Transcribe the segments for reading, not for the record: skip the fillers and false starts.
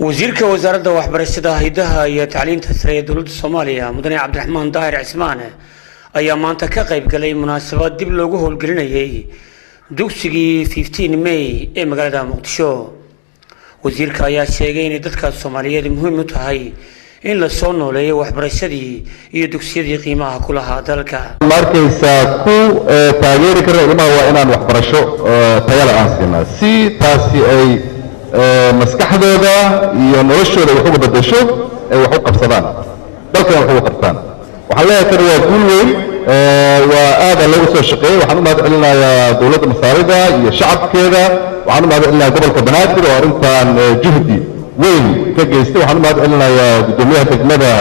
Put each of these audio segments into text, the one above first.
وزيرك وزارة waxbarashada hay'adaha iyo tacliinta sare ee dawladda Soomaaliya Mudane Cabdiraxmaan Daahir Cismaan ayaa maanta ka qayb galay munaasabad dib loogu howlgelinayay dugsigii 15 May ee magaalada Muqdisho. wasiirka ayaa sheegay in dadka Soomaaliyeed muhiim u tahay in la soo nooleeyo waxbarashadii iyo dugsiyadii qiimaha ku lahaa dalka. markaysa ku taageeri kara ilmaha waa inaan waxbarasho tayo leh aan siinaa si taasi ay maskaxdooda iyo noloshooda wax uga bedesho ay wax u qabsadaan dalkan wax uga qabtaan. waxaan leeyahay tan waa guul weyn waa aad loogu soo shaqeeyay. waxaan u mahadcelinayaa dowladda Masaarida iyo shacabkeeda. waxaan u mahadcelinayaa gobolka Banaadir oo arrintan juhdi weyn ka geystay. waxaan u mahadcelinayaa gudoomiyaha degmada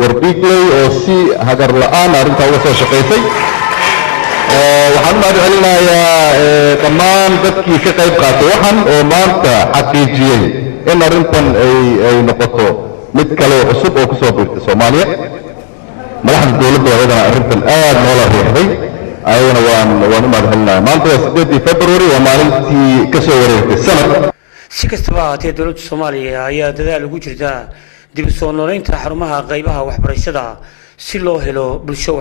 Warbigley oo si hagar la'aan arrintan uga soo shaqeysay. waxaan u mahadcelinayaa dhammaan dadkii ka qayb qaatay waxaan oo maanta xaqiijiyey in arrintan ay noqoto mid kale cusub oo kusoo biirtay Soomaaliya. madaxda dowladda ayadana arrintan aad noola riixday ayagana waan u mahadcelinayaa. maanta waa 8 February waa maalintii ka soo wareegtay sanad. si kastaba haatee dowladda Soomaaliya ayaa dadaal ugu jirta dib u soo nooleynta xarumaha qaybaha waxbarashada si loo helo bulsho